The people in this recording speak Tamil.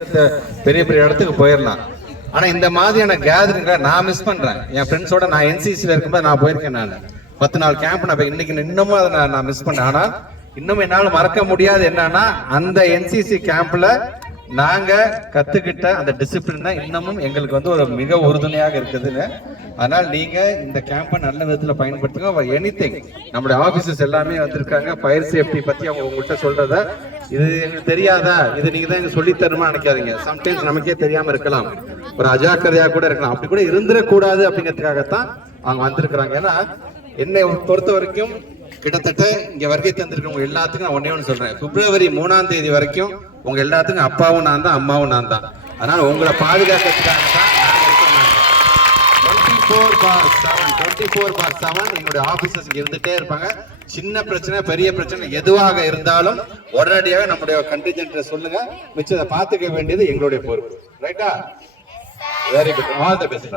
பெரிய பெரிய இடத்துக்கு போயிடலாம். ஆனா இந்த மாதிரியான கேதரிங்ல நான் மிஸ் பண்றேன். என் ஃப்ரெண்ட்ஸோட நான் என்சிசில இருக்கும்போது நான் போயிருக்கேன். நான் 10 நாள் கேம்ப் நான் இன்னைக்கு இன்னமும் அதை நான் மிஸ் பண்ணேன். ஆனா இன்னும் என்னால மறக்க முடியாது என்னன்னா அந்த என்சிசி கேம்ப்ல நாங்க கத்துக்கிட்ட அந்த டிசிப்ளின் தான் இன்னமும் எங்களுக்கு வந்து ஒரு மிக உறுதுணையாக இருக்குதுன்னு. அதனால நீங்க இந்த கேம்பை நல்ல விதத்துல பயன்படுத்துங்க. எனிதிங் நம்முடைய ஆபீசர்ஸ் எல்லாமே வந்திருக்காங்க. ஃபயர் சேஃப்டி பத்தி அவங்க உங்கள்கிட்ட சொல்றத இது எங்களுக்கு தெரியாதா, இது நீங்க தான் சொல்லி தருமா நினைக்காதீங்க. சம்டைம்ஸ் நமக்கே தெரியாம இருக்கலாம், ஒரு அஜாக்கிரதையா கூட இருக்கலாம். அப்படி கூட இருந்துடக்கூடாது அப்படிங்கிறதுக்காகத்தான் அவங்க வந்திருக்கிறாங்க. ஏன்னா என்னை பொறுத்த வரைக்கும் கிட்டத்தட்ட இங்க வருகை தந்திருக்கவங்க எல்லாத்துக்கும் நான் ஒன்னே ஒன்று சொல்றேன். பிப்ரவரி 3ஆம் தேதி வரைக்கும் உங்க எல்லாத்துக்கும் அப்பாவும் நான் தான், அம்மாவும் நான் தான். அதனால உங்களை பாதுகாக்கிறதுக்காக தான் 24/7 என்னுடைய ஆபீசர்ஸ் இங்க இருந்துட்டே இருப்பாங்க. சின்ன பிரச்சனை பெரிய பிரச்சனை எதுவாக இருந்தாலும் உடனடியாக நம்முடைய கண்டிஜென்ட் சொல்லுங்க. மிச்சத்தை பார்த்துக்க வேண்டியது எங்களுடைய பொறுப்பு. ரைட்டா? Very good. All the best.